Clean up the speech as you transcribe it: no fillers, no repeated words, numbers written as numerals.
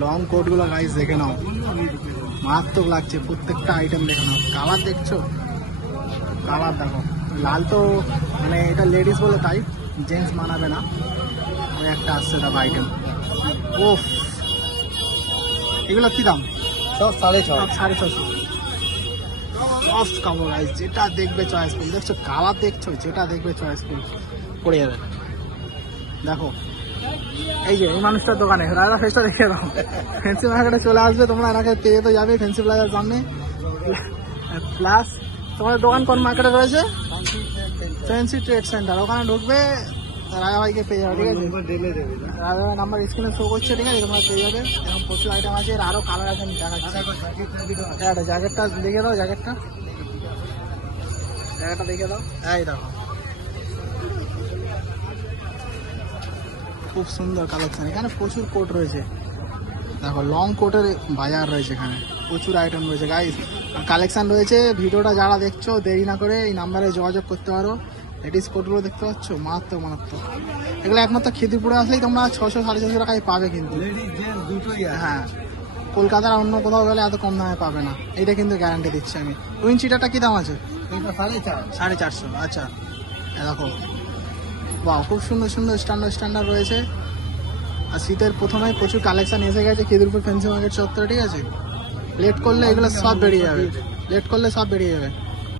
Long কোটগুলো guys দেখে নাও, মারাত্মক লাগছে প্রত্যেকটা আইটেম দেখে নাও। কালার দেখছো, কালার দেখো, লাল তো মানে এটা লেডিস বলে তাই, জেন্টস মানাবে না। ওই একটা আসছে দেখো আইটেম, ওফ এগুলো কি দাম? সব 650। 650। সফট কাপড় গাইস, যেটা দেখবে চয়েসফুল, দেখছো কালার দেখছো, যেটা দেখবে চয়েসফুল পড়ে যাবে। দেখো এই যে এই মানুষটার দোকানে, রাজা ফেসটা দেখে দাও, ফ্যান্সি মার্কেটে চলে আসবে তোমরা, এনাকে পেয়ে তো যাবে ফ্যান্সি প্লাজার সামনে। প্লাস তোমাদের দোকান কোন মার্কেটে রয়েছে? ফ্যান্সি ট্রেড সেন্টার, ওখানে ঢুকবে রাজা ভাইকে পেয়ে যাবে, ঠিক আছে? রাজা ভাই নাম্বার স্ক্রিনে শো করছে, ঠিক আছে? তোমরা পেয়ে যাবে, এরকম প্রচুর আইটেম আছে, এর আরো কালার আছে, আমি দেখাচ্ছি। জ্যাকেটটা দেখে দাও, জ্যাকেটটা দেখে দাও, এই দেখো খুব সুন্দর কালেকশন। এখানে প্রচুর কোট রয়েছে, দেখো লং কোটের বাজার রয়েছে, এখানে প্রচুর আইটেম রয়েছে গাইস, কালেকশন রয়েছে। ভিডিওটা যারা দেখছো দেরি না করে এই নাম্বারে যোগাযোগ করতে পারো। লেডিস কোটগুলো দেখতে পাচ্ছ, মারাত্মক। এগুলো একমাত্র খিদিরপুরে আসলেই তোমরা 600-650 টাকায় পাবে, কিন্তু হ্যাঁ কলকাতার অন্য কোথাও গেলে এত কম দামে পাবে না, এটা কিন্তু গ্যারান্টি দিচ্ছি আমি। উইন চিটারটা কি দাম আছে? 450। আচ্ছা দেখো, বাহ খুব সুন্দর স্ট্যান্ডার্ড রয়েছে। আর শীতের প্রথমে প্রচুর কালেকশন এসে গেছে খিদিরপুর ফ্যান্সি মার্কেট চত্বরে, ঠিক আছে? লেট করলে এগুলো সব বেরিয়ে যাবে,